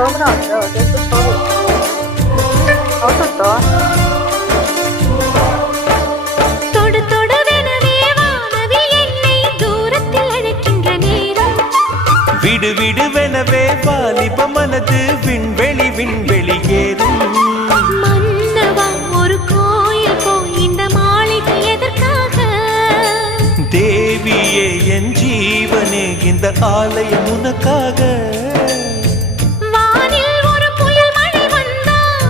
Robrando, adesso solo. Ho tutto? தொடு தொடுவெனவே வானவில் என்னை தூரத்தில் அழைக்கின்ற நேரம். விடு விடுவெனவே வாலிப மனது விண்வெளி விண்வெளி ஏறும். மன்னவா ஒரு கோயில் போய் இந்த மாளிகை எதற்காக? தேவியே என் ஜீவனே இந்த ஆலயம் உனக்காக.